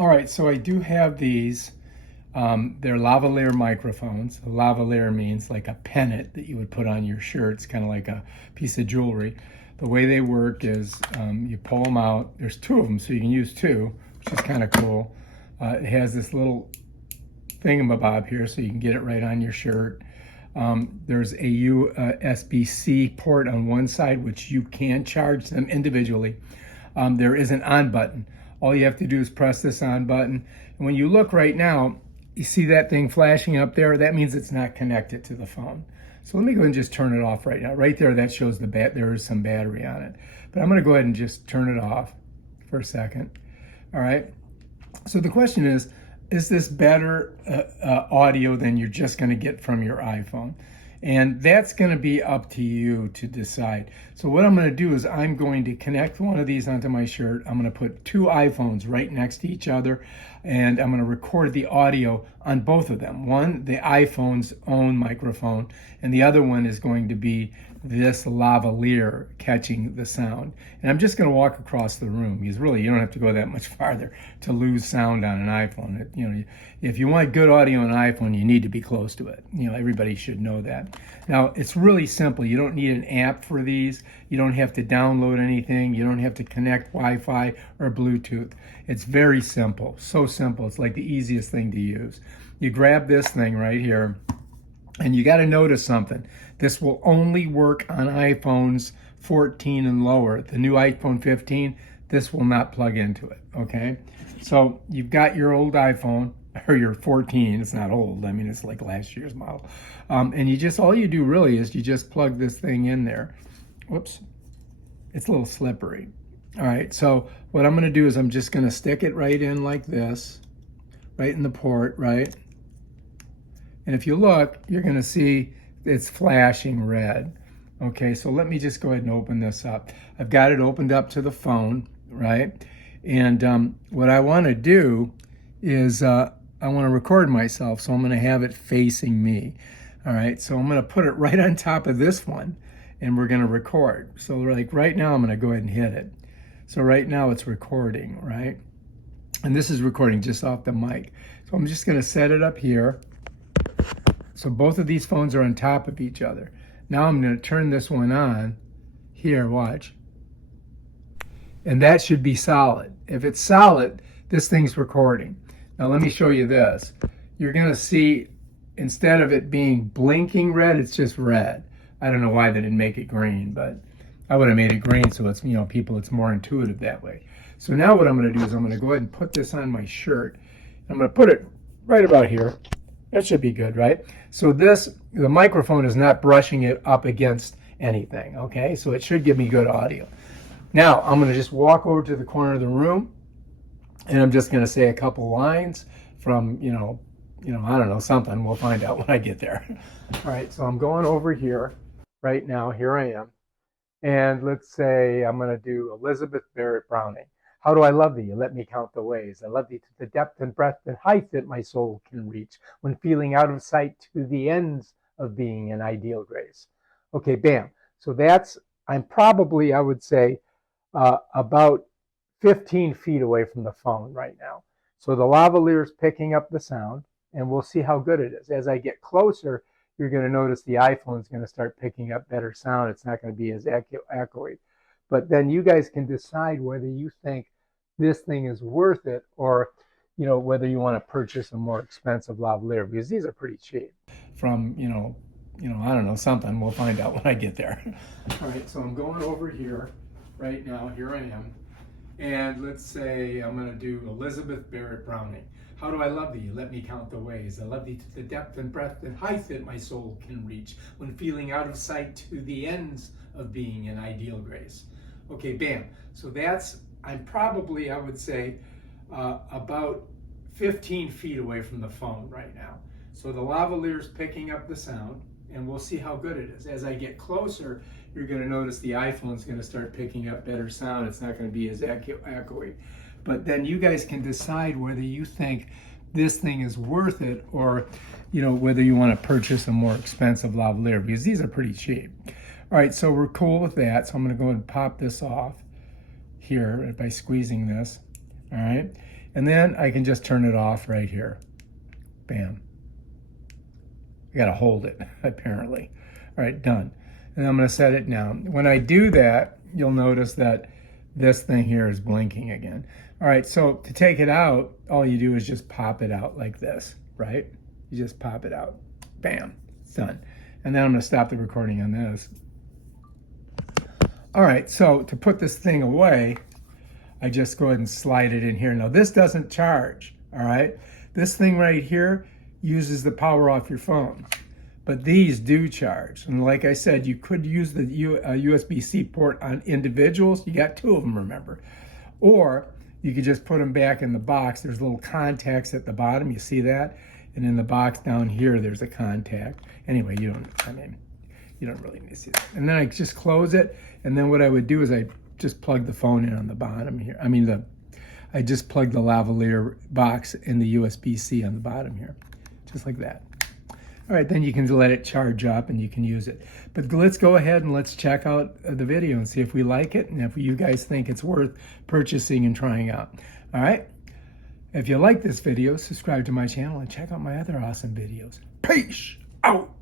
All right, so I do have these. They're lavalier microphones. Lavalier means like a pennant that you would put on your shirt. It's kind of like a piece of jewelry. The way they work is you pull them out. There's two of them, so you can use two, which is kind of cool. It has this little thingamabob here, so you can get it right on your shirt. There's a USB-C port on one side, which you can charge them individually. There is an on button. All you have to do is press this on button. And when you look right now, you see that thing flashing up there? That means it's not connected to the phone. So let me go ahead and just turn it off right now. Right there, that shows there is some battery on it. But I'm gonna go ahead and just turn it off for a second. All right. So the question is this better audio than you're just gonna get from your iPhone? And that's going to be up to you to decide. So what I'm going to do is I'm going to connect one of these onto my shirt. I'm going to put two iPhones right next to each other, and I'm going to record the audio on both of them. One, the iPhone's own microphone, and the other one is going to be this lavalier catching the sound. And I'm just going to walk across the room, because really you don't have to go that much farther to lose sound on an iPhone. If you want good audio on an iPhone, you need to be close to it. Everybody should know that. Now, it's really simple. You don't need an app for these. You don't have to download anything. You don't have to connect Wi-Fi or Bluetooth. It's very simple, so simple. It's like the easiest thing to use. You grab this thing right here, and you got to notice something. This will only work on iPhones 14 and lower. The new iPhone 15, this will not plug into it, okay? So you've got your old iPhone, or your 14, it's not old, I mean, it's like last year's model. And all you do really is you just plug this thing in there. Whoops, it's a little slippery. All right, so what I'm gonna do is I'm just gonna stick it right in like this, right in the port, right? And if you look, you're gonna see it's flashing red. Okay, so let me just go ahead and open this up. I've got it opened up to the phone, right? And what I wanna do is I wanna record myself, so I'm gonna have it facing me. All right, so I'm gonna put it right on top of this one, and we're gonna record. So like right now, I'm gonna go ahead and hit it. So right now it's recording, right? And this is recording just off the mic. So I'm just gonna set it up here. So both of these phones are on top of each other. Now I'm going to turn this one on. Here, watch. And that should be solid. If it's solid, this thing's recording. Now let me show you this. You're going to see, instead of it being blinking red, it's just red. I don't know why they didn't make it green, but I would have made it green so it's, it's more intuitive that way. So now what I'm going to do is I'm going to go ahead and put this on my shirt. I'm going to put it right about here. That should be good, right? So the microphone is not brushing it up against anything, okay? So it should give me good audio. Now, I'm gonna just walk over to the corner of the room, and I'm just gonna say a couple lines from, I don't know, something. We'll find out when I get there. All right, so I'm going over here right now. Here I am. And let's say I'm gonna do Elizabeth Barrett Browning. How do I love thee? You let me count the ways. I love thee to the depth and breadth and height that my soul can reach, when feeling out of sight to the ends of being in ideal grace. Okay, bam. So I'm probably, I would say, about 15 feet away from the phone right now. So the lavalier is picking up the sound, and we'll see how good it is. As I get closer, you're going to notice the iPhone is going to start picking up better sound. It's not going to be as echoey. But then you guys can decide whether you think this thing is worth it, or whether you want to purchase a more expensive lavalier, because these are pretty cheap. From I don't know, something. We'll find out when I get there. All right, so I'm going over here right now. Here I am, and let's say I'm going to do Elizabeth Barrett Browning. How do I love thee? You let me count the ways. I love thee to the depth and breadth and height that my soul can reach, when feeling out of sight to the ends of being in ideal grace. Okay, bam. So I'm probably, I would say, about 15 feet away from the phone right now. So the lavalier's picking up the sound, and we'll see how good it is. As I get closer, you're going to notice the iPhone's going to start picking up better sound. It's not going to be as echoey. But then you guys can decide whether you think this thing is worth it, or whether you want to purchase a more expensive lavalier, because these are pretty cheap. All right, so we're cool with that. So I'm going to go ahead and pop this off here by squeezing this. All right, And then I can just turn it off right here. Bam. I gotta hold it, apparently. All right, done. And I'm gonna set it down. When I do that, you'll notice that this thing here is blinking again. All right, so to take it out, all you do is just pop it out like this, right? You just pop it out. Bam, it's done. And then I'm gonna stop the recording on this. All right, so to put this thing away, I just go ahead and slide it in here. Now this doesn't charge, all right? This thing right here uses the power off your phone, but these do charge. And like I said, you could use the USB-C port on individuals. You got 2 of them, remember. Or you could just put them back in the box. There's little contacts at the bottom, you see that? And in the box down here, there's a contact. Anyway, you don't really need to see that. And then I just close it, and then what I would do is I just plug the phone in on the bottom here. I just plug the Lavalier box in the USB-C on the bottom here, just like that. All right, then you can let it charge up and you can use it. But let's go ahead and let's check out the video and see if we like it and if you guys think it's worth purchasing and trying out. All right? If you like this video, subscribe to my channel and check out my other awesome videos. Peace out!